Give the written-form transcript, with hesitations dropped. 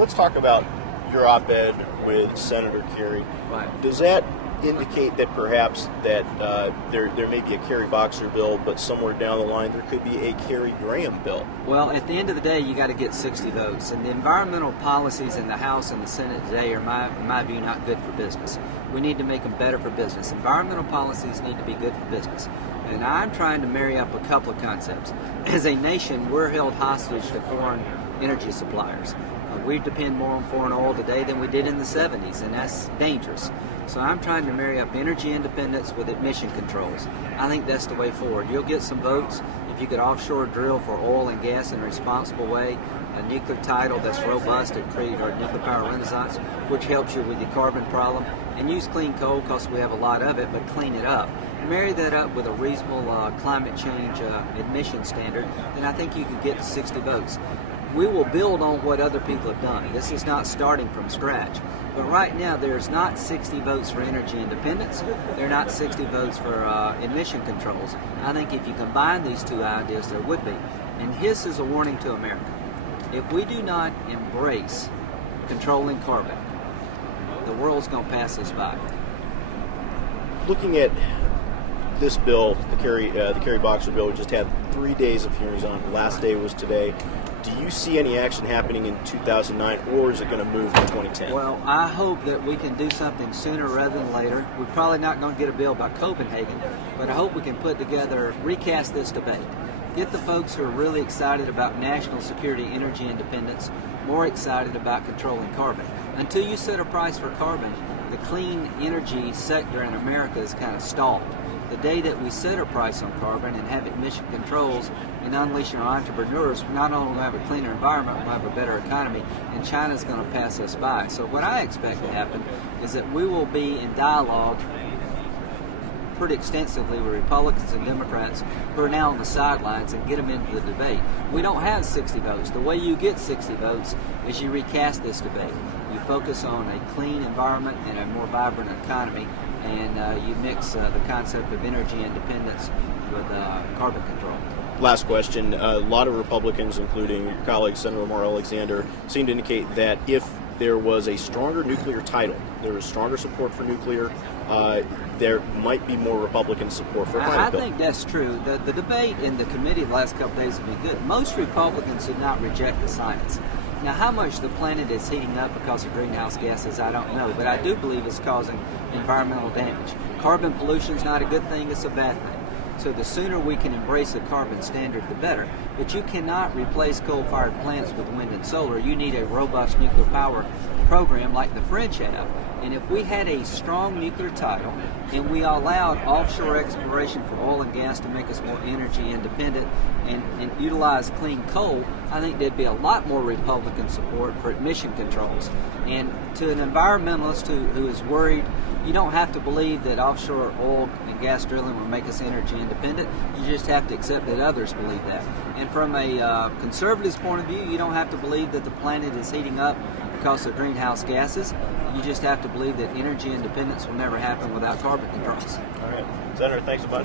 Let's talk about your op-ed with Senator Kerry. Right. Does that indicate that perhaps that there may be a Kerry-Boxer bill, but somewhere down the line there could be a Kerry-Graham bill? Well, at the end of the day, you got to get 60 votes, and the environmental policies in the House and the Senate today are, in my view, not good for business. We need to make them better for business. Environmental policies need to be good for business, and I'm trying to marry up a couple of concepts. As a nation, we're held hostage to foreign energy suppliers. We depend more on foreign oil today than we did in the 70s, and that's dangerous. So I'm trying to marry up energy independence with emission controls. I think that's the way forward. You'll get some votes if you could offshore drill for oil and gas in a responsible way, a nuclear title that's robust and create our nuclear power renaissance, which helps you with the carbon problem, and use clean coal because we have a lot of it, but clean it up. Marry that up with a reasonable climate change emission standard, then I think you could get to 60 votes. We will build on what other people have done. This is not starting from scratch. But right now, there's not 60 votes for energy independence. There are not 60 votes for emission controls. I think if you combine these two ideas, there would be. And this is a warning to America. If we do not embrace controlling carbon, the world's going to pass us by. Looking at this bill, the Kerry-Boxer bill, we just had 3 days of hearings on it. The last day was today. Do you see any action happening in 2009, or is it going to move to 2010? Well, I hope that we can do something sooner rather than later. We're probably not going to get a bill by Copenhagen, but I hope we can put together, recast this debate. Get the folks who are really excited about national security, energy independence, more excited about controlling carbon. Until you set a price for carbon, the clean energy sector in America is kind of stalled. The day that we set a price on carbon and have emission controls and unleash our entrepreneurs, not only will we have a cleaner environment, we'll have a better economy, and China's going to pass us by. So what I expect to happen is that we will be in dialogue pretty extensively with Republicans and Democrats who are now on the sidelines and get them into the debate. We don't have 60 votes. The way you get 60 votes is you recast this debate. You focus on a clean environment and a more vibrant economy, and you mix the concept of energy independence with carbon control. Last question. A lot of Republicans, including your colleague Senator Lamar Alexander, seem to indicate that if there was a stronger nuclear title, there was stronger support for nuclear, there might be more Republican support for a climate bill. I think that's true. The debate in the committee the last couple of days have been good. Most Republicans did not reject the science. Now, how much the planet is heating up because of greenhouse gases, I don't know, but I do believe it's causing environmental damage. Carbon pollution is not a good thing, it's a bad thing. So the sooner we can embrace a carbon standard, the better. But you cannot replace coal-fired plants with wind and solar. You need a robust nuclear power program like the French have. And if we had a strong nuclear title and we allowed offshore exploration for oil and gas to make us more energy independent and utilize clean coal, I think there'd be a lot more Republican support for emission controls. And to an environmentalist who is worried, you don't have to believe that offshore oil and gas drilling will make us energy independent. You just have to accept that others believe that. And from a conservative's point of view, you don't have to believe that the planet is heating up because of greenhouse gases. You just have to believe that energy independence will never happen without carbon controls. All right. Senator, thanks a bunch.